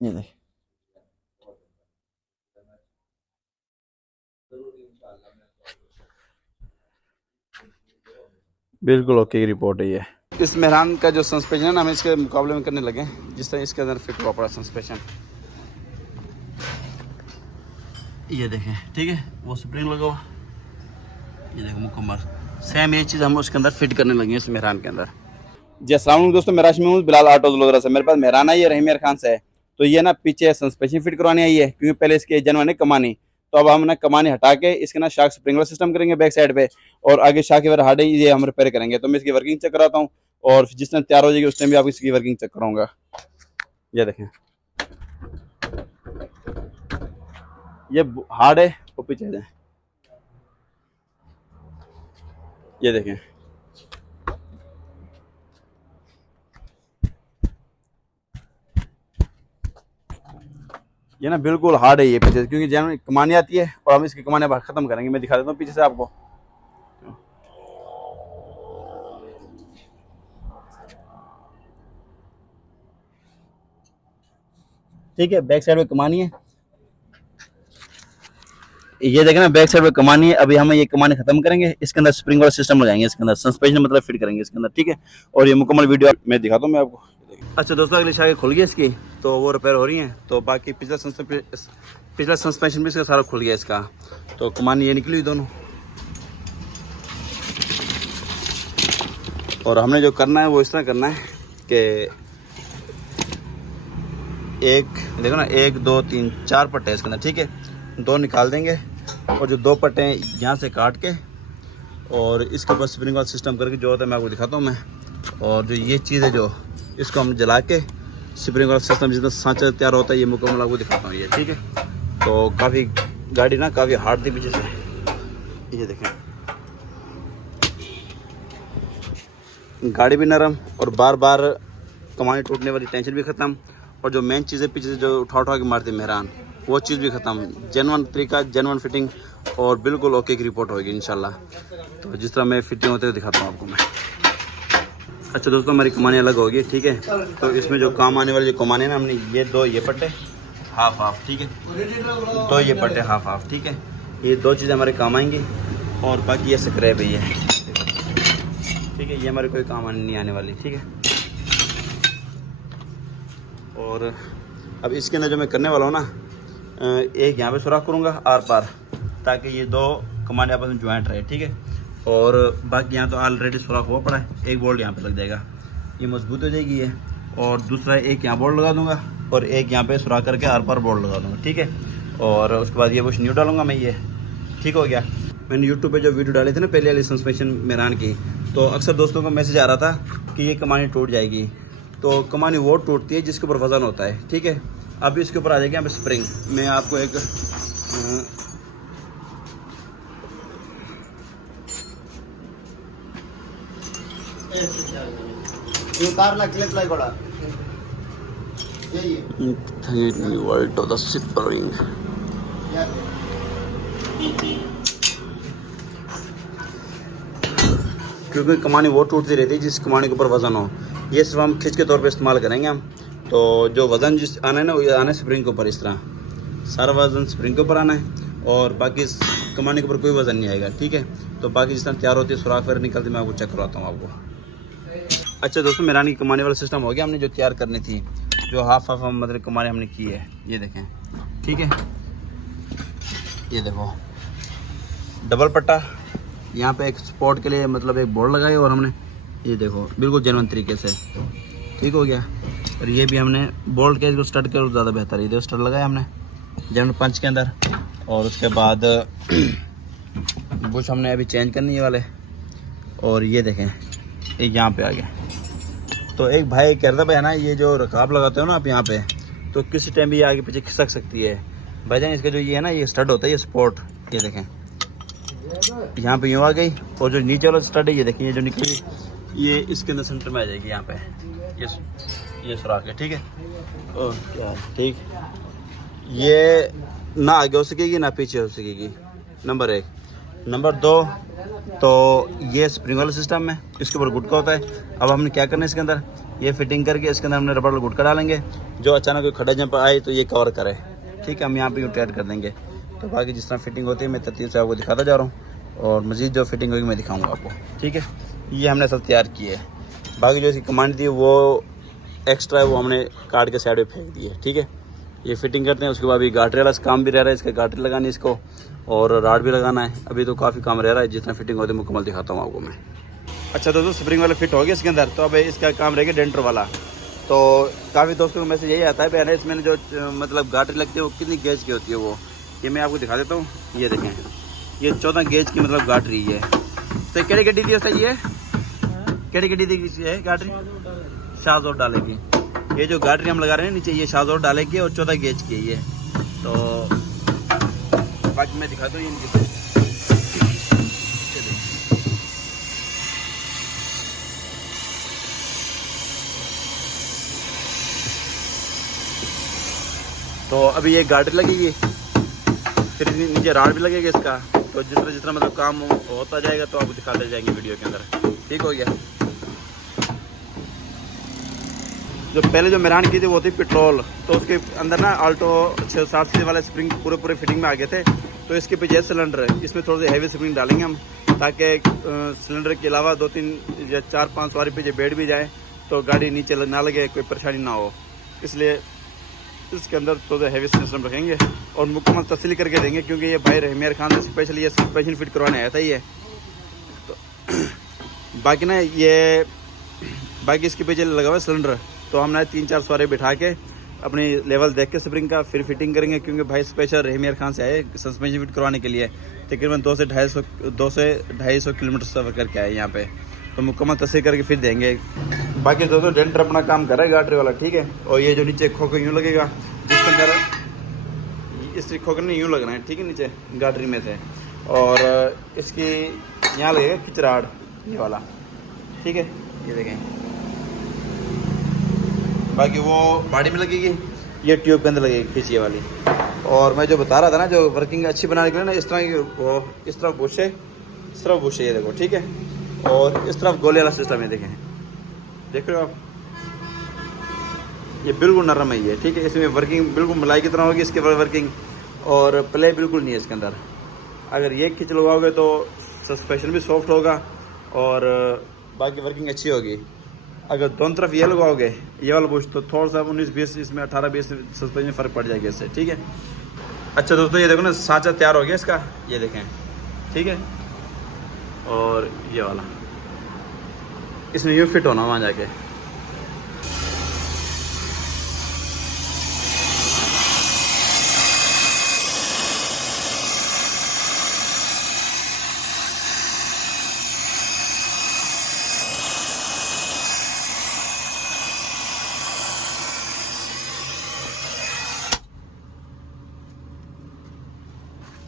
ये देख, बिल्कुल ओके की रिपोर्ट है ये। इस मेहरान का जो सस्पेंशन है ना, हम इसके मुकाबले में करने लगे हैं, जिस तरह इसके अंदर फिट हुआ पड़ा सस्पेंशन। ये देखें, ठीक है, वो स्प्रिंग लगा हुआ, ये देखो मुकम्मल सेम ये चीज़ हम उसके अंदर फिट करने लगे हैं इस मेहरान के अंदर। जी अस्सलाम वालेकुम दोस्तों, मैं राशि हूँ बिलाल ऑटो लोधरा से। मेरे पास मेहरान आई है रहीम खान से। तो ये ना पीछे सस्पेंशन फिट करवानी आई है, क्योंकि पहले इसके जनवन है कमानी। तो अब हम ना कमानी हटा के इसके ना शाक स्प्रिंगलर सिस्टम करेंगे बैक साइड पे, और आगे शाक की हार्ड ये हम रिपेयर करेंगे। तो मैं इसकी वर्किंग चेक कराता हूँ, और जिस टाइम तैयार हो जाएगी उस टाइम भी आपको इसकी वर्किंग चेक कराऊंगा। ये देखें, ये हार्ड है, वो पीछे जाए, ये देखें, ये ना बिल्कुल हार्ड है ये पीछे, क्योंकि जन कमानी आती है और हम इसकी कमाने खत्म करेंगे। मैं दिखा देता हूँ पीछे से आपको। ठीक है, बैक साइड में कमानी है, ये देखें ना, बैक साइड में कमानी है। अभी हम ये कमानी खत्म करेंगे, इसके अंदर स्प्रिंग वाला सिस्टम लगाएंगे, इसके अंदर सस्पेंशन मतलब फिट करेंगे इसके अंदर, ठीक है। और ये मुकम्मल वीडियो मैं दिखाता हूँ मैं आपको। अच्छा दोस्तों, अगली शाखा खुल गई इसकी, तो वो रिपेयर हो रही है। तो बाकी पिछला सस्पेंशन भी इसका सारा खुल गया इसका। तो कमानी ये निकली दोनों, और हमने जो करना है वो इस तरह करना है कि एक देखो ना, 1 2 3 4 पट्टे इसके अंदर, ठीक है। 2 निकाल देंगे, और जो 2 पट्टे यहाँ से काट के और इसके ऊपर स्प्रिंग वाला सिस्टम करके जो होता है मैं आपको दिखाता हूँ मैं। और जो ये चीज़ है जो इसको हम जला के स्प्रिंग वाला सिस्टम जितना सांचा तैयार होता है ये मुकम्मल आपको दिखाता हूँ ये, ठीक है। तो काफ़ी गाड़ी ना काफ़ी हार्ड थी पीछे से, ये देखें, गाड़ी भी नरम और बार बार कमानी टूटने वाली टेंशन भी ख़त्म। और जो मेन चीज़ है पीछे से जो उठा उठा के मारती मेहरान, वो चीज़ भी ख़त्म। जेनवन तरीका, जेनवन फिटिंग, और बिल्कुल ओके की रिपोर्ट होगी इंशाल्लाह। तो जिस तरह मैं फिटिंग होते हुए दिखाता हूँ आपको मैं। अच्छा दोस्तों, हमारी कमानी अलग होगी, ठीक है। तो इसमें जो काम आने वाले जो कमाने ना, हमने ये 2 ये पट्टे हाफ हाफ, ठीक है, 2 ये पट्टे हाफ हाफ, ठीक है। ये 2 चीज़ें हमारे काम आएंगी, और बाकी ये स्क्रैप है ये, ठीक है। ये हमारे कोई काम नहीं आने वाली, ठीक है। और अब इसके अंदर जो मैं करने वाला हूँ ना, एक यहाँ पे सुराख करूँगा आर पार, ताकि ये 2 कमाने आपस में ज्वाइंट रहे, ठीक है। और बाकी यहाँ तो ऑलरेडी सुराख हुआ पड़ा है, एक बोल्ट यहाँ पे लग जाएगा, ये मजबूत हो जाएगी ये। और दूसरा एक यहाँ बोल्ट लगा दूँगा, और एक यहाँ पे सुराख करके आर पार बोल्ट लगा दूँगा, ठीक है। और उसके बाद ये बुश न्यू डालूँगा मैं, ये ठीक हो गया। मैंने यूट्यूब पे जो वीडियो डाली थी ना पहले वाली सस्पेंशन मेहरान की, तो अक्सर दोस्तों का मैसेज आ रहा था कि ये कमानी टूट जाएगी। तो कमानी वो टूटती है जिसके ऊपर वज़न होता है, ठीक है। अब इसके ऊपर आ जाएगी यहाँ पे स्प्रिंग। मैं आपको एक क्योंकि कमानी वो टूटती रहती है जिस कमानी के ऊपर वज़न हो। ये सिर्फ हम खिंच के तौर पे इस्तेमाल करेंगे हम। तो जो वज़न जिस आना है ना, वो आना है स्प्रिंग के ऊपर, इस तरह सारा वज़न स्प्रिंग के ऊपर आना है, और बाकी कमानी के ऊपर कोई वज़न नहीं आएगा, ठीक है। तो बाकी जिस तरह तैयार होती है सुराख वगैरह निकलती, मैं आपको चेक करवाता हूँ आपको। अच्छा दोस्तों, मेहरानी की कमाने वाला सिस्टम हो गया। हमने जो तैयार करनी थी, जो हाफ हाफ मतलब कमाने हमने की है, ये देखें, ठीक है। ये देखो डबल पट्टा, यहाँ पे एक सपोर्ट के लिए मतलब एक बोर्ड लगाए, और हमने ये देखो बिल्कुल जेन्युइन तरीके से ठीक हो गया। और ये भी हमने बोल्ट के इसको स्टड कर ज़्यादा बेहतर है, ये स्टड लगाया हमने जेन्युइन पंच के अंदर। और उसके बाद बुश हमने अभी चेंज करनी है वाले, और ये देखें एक यहाँ पे आ गया। तो एक भाई कह रहा था, भाई ना ये जो रकाब लगाते हो ना आप यहाँ पे, तो किसी टाइम भी ये आगे पीछे खिसक सकती है भाईजान। इसका जो ये है ना, ये स्टड होता है, ये सपोर्ट, ये देखें यहाँ पे यूँ आ गई, और जो नीचे वाला स्टड है ये देखिए, ये जो निकली ये इसके अंदर सेंटर में आ जाएगी यहाँ पे, ये सुराख है, ठीक है। ओह क्या ठीक, ये ना आगे हो सकेगी ना पीछे हो सकेगी, नंबर 1। नंबर 2, तो ये स्प्रिंग वाला सिस्टम है, इसके ऊपर गुटका होता है। अब हमने क्या करना है इसके अंदर, ये फिटिंग करके इसके अंदर हमने रबड़ गुटका डालेंगे, जो अचानक कोई खड़ा जंप आए तो ये कवर करे। ठीक है, हम यहाँ पे यूँ टाइट कर देंगे। तो बाकी जिस तरह फिटिंग होती है मैं तरतीब से आपको दिखाता जा रहा हूँ, और मज़ीद जो फिटिंग होगी मैं दिखाऊँगा आपको। ठीक है, ये हमने सब तैयार किए है। बाकी जो इसकी कमांड थी वो एक्स्ट्रा है, वो हमने काट के साइड में फेंक दी है। ठीक है, ये फिटिंग करते हैं। उसके बाद अभी गाटरे वाला काम भी रह रहा है, इसका गाटरे लगानी इसको, और राड भी लगाना है। अभी तो काफ़ी काम रह रहा है, जितना फिटिंग होती है मुकम्मल दिखाता हूँ आपको मैं। अच्छा दोस्तों, स्प्रिंग वाला फिट हो गया इसके अंदर। तो अब इसका काम रहेगा डेंटर वाला। तो काफ़ी दोस्तों को मैसेज यही आता है भाई इसमें जो मतलब गाटरी लगती है वो कितनी गेज की होती है, वो ये मैं आपको दिखा देता हूँ। ये देखें, ये 14 गेज की मतलब गाटरी है। तो केड़ी गड्डी थी उसका, ये केड़ी गड्डी थी है गाटरी? शाहजोर डालेगी। ये जो गाटरी हम लगा रहे हैं नीचे, ये शाहजोर डालेगी और 14 गेज की है ये। तो बाकी मैं दिखा दूँ इनकी। तो अभी ये गाटरी लगेगी, फिर नीचे राड भी लगेगा इसका। तो जिस तरह मतलब काम होता जाएगा तो आपको दिखाते जाएंगे वीडियो के अंदर। ठीक हो गया। जो पहले जो मेरान की थी वो थी पेट्रोल, तो उसके अंदर ना आल्टो 660 सीसी वाले स्प्रिंग पूरे फिटिंग में आ गए थे। तो इसके पीछे सिलेंडर है, इसमें थोड़े से हैवी स्प्रिंग डालेंगे हम, ताकि सिलेंडर के अलावा 2-3 या 4-5 सवारी पीछे बैठ भी जाए तो गाड़ी नीचे ना लगे, कोई परेशानी ना हो। इसलिए इसके अंदर थोड़ा हैवी सिस्टम रखेंगे और मुकम्मल तसल्ली करके देंगे, क्योंकि ये भाई रहमियर खान से स्पेशल ये सस्पेंशन फिट करवाने आया था ये। तो बाकी ना ये बाकी इसके पीछे लगा हुआ है सिलेंडर। तो हमने 3-4 सवारी बिठा के अपनी लेवल देख के स्प्रिंग का फिर फिटिंग करेंगे, क्योंकि भाई स्पेशल रहमियर खान से आए सस्पेंशन फिट करवाने के लिए। तकरीबन 200 से 250 किलोमीटर सफ़र करके आए यहाँ पे। तो मुकम्मल तस्वीर करके फिर देंगे। बाकी दोस्तों डेंटर अपना काम कर रहा है गाटरी वाला। ठीक है, और ये जो नीचे खोखा यूँ लगेगा, जिसके अंदर इस खोखा नहीं यूँ लगना है। ठीक है, नीचे गाटरी में से, और इसकी यहाँ लगेगा किचराड़ ये वाला। ठीक है, ये देखें। बाकी वो बाड़ी में लगेगी, ये ट्यूब के अंदर लगेगी खींचिए वाली। और मैं जो बता रहा था ना, जो वर्किंग अच्छी बनाने के लिए ना, इस तरह की इस तरफ बुश है, इस तरफ बुश है, ये देखो। ठीक है, और इस तरफ गोले वाला सिस्टम है, देखें, देख रहे हो आप, ये बिल्कुल नरम है ये। ठीक है, इसमें वर्किंग बिल्कुल मलाई की तरह होगी इसकी वर्किंग, और प्ले बिल्कुल नहीं है इसके अंदर। अगर ये खींच लगाओगे तो सस्पेंशन भी सॉफ्ट होगा और बाकी वर्किंग अच्छी होगी। अगर दोनों तरफ ये लगाओगे ये वाला बुश, तो थोड़ा सा 19-20 इसमें 18-20 सस्पेंशन में फ़र्क पड़ जाएगा इससे। ठीक है। अच्छा दोस्तों, ये देखो ना, सांचा तैयार हो गया इसका, ये देखें। ठीक है, और ये वाला इसमें यूँ फिट होना वहाँ जाके।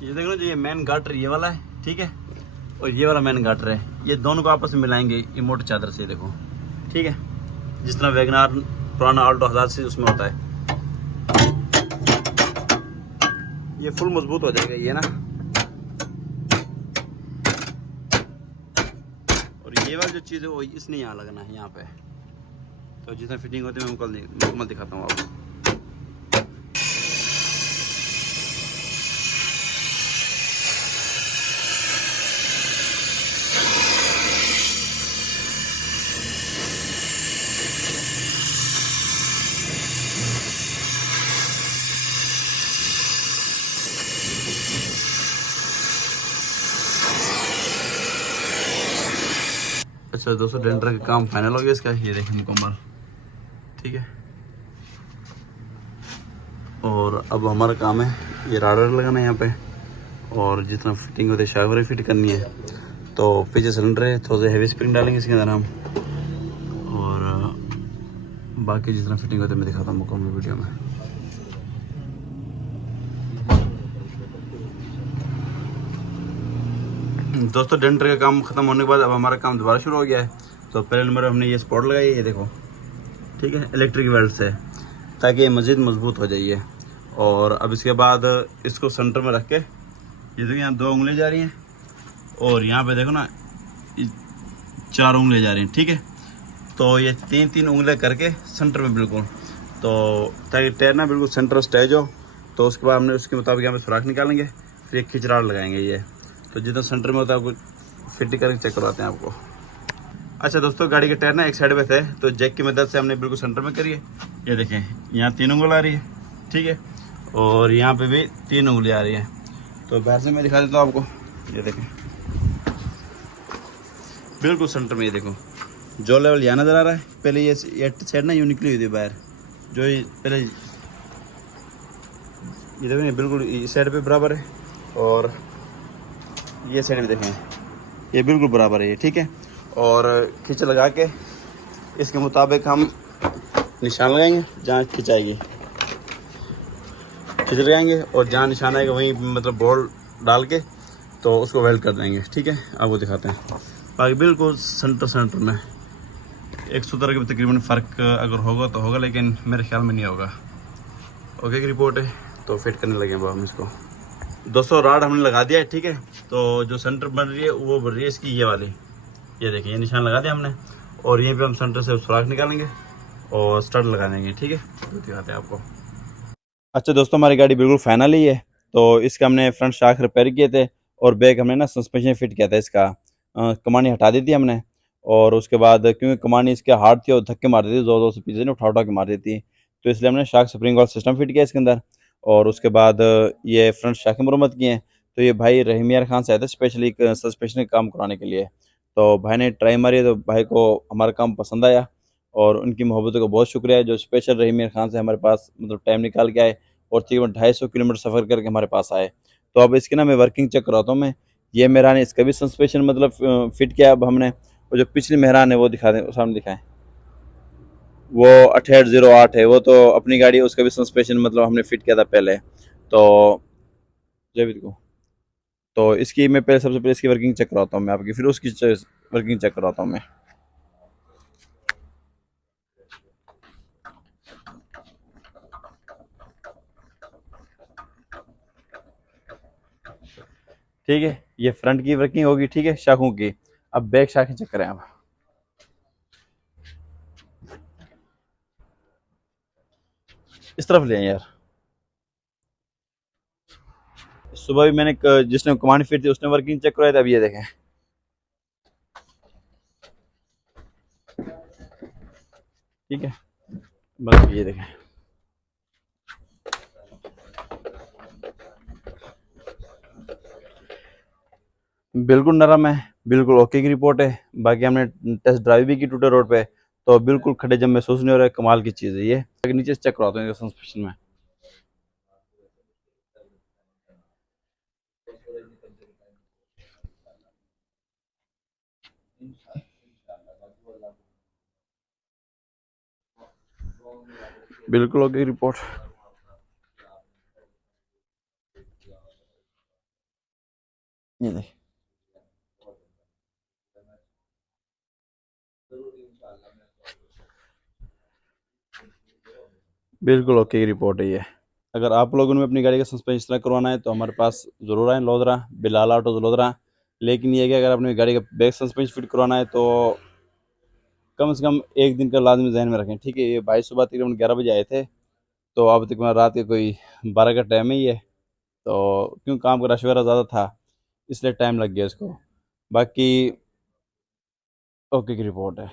ये देखो ना, जो ये मेन गाटर ये वाला है। ठीक है, और ये वाला मेन गाटर है, ये दोनों को आपस में मिलाएंगे ये मोटी चादर से, देखो। ठीक है, जिस तरह वैगनार पुराना ऑल्टो 1000 से उसमें होता है। ये फुल मजबूत हो जाएगा ये ना। और ये वाली जो चीज़ है वो इसने यहाँ लगना है, यहाँ पे। तो जितना फिटिंग होती है मैं मुकम्मल दिखाता हूँ आपको। अच्छा दोस्तों, डेंटर का काम फाइनल हो गया इसका, ये देखें मुकम्मल। ठीक है, और अब हमारा काम है ये राडर लगाना है यहाँ पे, और जितना फिटिंग होती है शावर फिट करनी है। तो पीछे सिलेंडर है, थोड़ा सा हैवी स्प्रिंग डालेंगे इसके अंदर हम, और बाकी जितना फिटिंग होती है मैं दिखाता हूँ मुकम्मल वीडियो में। दोस्तों डेंटर का काम ख़त्म होने के बाद अब हमारा काम दोबारा शुरू हो गया है। तो पहले नंबर हमने ये स्पॉट लगाई है, ये देखो। ठीक है, इलेक्ट्रिक वेल्ड से, ताकि ये मज़ीद मजबूत हो जाइए। और अब इसके बाद इसको सेंटर में रख के, ये देखो यहाँ 2 उंगलियाँ जा रही हैं, और यहाँ पे देखो ना 4 उंगलियाँ जा रही हैं। ठीक है, तो ये 3-3 उंगलियां करके सेंटर में बिल्कुल, तो ताकि टायर ना बिल्कुल सेंटर स्टेज हो। तो उसके बाद हमने उसके मुताबिक यहाँ पे सुराख निकालेंगे, फिर एक खिचराड़ लगाएंगे ये। तो जितना सेंटर में होता है आपको फिटिंग करके चेक करवाते हैं आपको। अच्छा दोस्तों, गाड़ी के टायर ना एक साइड पे थे, तो जैक की मदद से हमने बिल्कुल सेंटर में करी है। ये देखें, यहाँ 3 उंगल आ रही है, ठीक है, और यहाँ पे भी 3 उंगली आ रही है। तो बाहर से मैं दिखा देता हूँ आपको। ये देखें बिल्कुल सेंटर में, ये देखो जो लेवल यहाँ नज़र आ रहा है। पहले ये साइड ना यूँ निकली हुई थी बाहर, जो ये पहले ये देखो नहीं, बिल्कुल इस साइड पे बराबर है, और ये साइड भी देखें ये बिल्कुल बराबर है ये, ठीक है। और खींच लगा के इसके मुताबिक हम निशान लगाएंगे, जहाँ खिंचाएगी खींच लगाएंगे, और जहाँ निशान आएगा वहीं मतलब बॉल डाल के तो उसको वेल्ड कर देंगे, ठीक है। आपको दिखाते हैं। बाकी बिल्कुल सेंटर में 117 के भी तकरीबन फ़र्क अगर होगा तो होगा, लेकिन मेरे ख्याल में नहीं होगा। ओके की रिपोर्ट है, तो फिट करने लगे अब हम इसको। दोस्तों राड हमने लगा दिया है, ठीक है। तो जो सेंटर बन रही है वो बन रही है इसकी ये वाली, ये देखिए ये निशान लगा दिया हमने, और यहीं पे हम सेंटर से सुराख निकालेंगे और स्टड लगा देंगे, ठीक है। तो दिखाते हैं आपको। अच्छा दोस्तों, हमारी गाड़ी बिल्कुल फाइनल ही है। तो इसका हमने फ्रंट शाख रिपेयर किए थे, और बैक हमने ना सस्पेंशन फिट किया था इसका। कमानी हटा दी थी हमने, और उसके बाद क्योंकि कमानी इसके हार्ड थी और धक्के मार देती थी, जोर जोर से पीछे ने उठा उठा के मार देती थी, तो इसलिए हमने शाख स्प्रिंग वाला सिस्टम फिट किया इसके अंदर। और उसके बाद ये फ्रंट शाखें मरम्मत की हैं। तो ये भाई रहीम यार खान से आए थे स्पेशली सस्पेंशन का काम कराने के लिए। तो भाई ने ट्राई मारी, तो भाई को हमारा काम पसंद आया, और उनकी मोहब्बतों का बहुत शुक्रिया है, जो स्पेशल रहीम यार खान से हमारे पास मतलब टाइम निकाल के आए, और तकरीबन 250 किलोमीटर सफ़र करके हमारे पास आए। तो अब इसकी ना मैं वर्किंग चेक कराता हूँ मैं। ये मेहरान है, इसका भी सस्पेंशन मतलब फिट किया अब हमने। और जो पिछली मेहरान है वो दिखा दें, सामने दिखाएं, वो 6808 है, वो तो अपनी गाड़ी है, उसका भी सस्पेंशन मतलब हमने फिट किया था पहले। तो जयवीर को, तो इसकी मैं पहले सबसे पहले इसकी वर्किंग चेक कराता हूँ मैं आपकी, फिर उसकी वर्किंग चेक कराता हूँ मैं। ठीक है, ये फ्रंट की वर्किंग होगी, ठीक है, शाखों की। अब बैक शाखें चेक करें आप। इस तरफ ले यार। सुबह भी मैंने जिसने कमांड फिट थी उसने वर्किंग चेक करवाया था, अब ये देखें। ठीक है, बस ये देखें बिल्कुल नरम है, बिल्कुल ओके की रिपोर्ट है। बाकी हमने टेस्ट ड्राइव भी की टूटे रोड पे, तो बिल्कुल खड़े जब महसूस नहीं हो रहा है, कमाल की चीज़ है ये। नीचे से चेक करवाते हैं सस्पेंशन में। बिल्कुल ओके रिपोर्ट। ये देख बिल्कुल ओके की रिपोर्ट है ये। अगर आप लोगों ने अपनी गाड़ी का सस्पेंशन इस तरह करवाना है तो हमारे पास ज़रूर आए, लोधरा बिलाल ऑटो लोधरा। लेकिन ये है कि अगर अपनी गाड़ी का बैक सस्पेंशन फिट करवाना है तो कम से कम एक दिन का लाजमी जहन में रखें, ठीक है। ये भाई सुबह तकरीबन 11 बजे आए थे, तो अब तकरीबन रात के कोई 12 का टाइम है ये। तो क्यों काम का रश वगैरह ज़्यादा था, इसलिए टाइम लग गया इसको। बाकी ओके की रिपोर्ट है।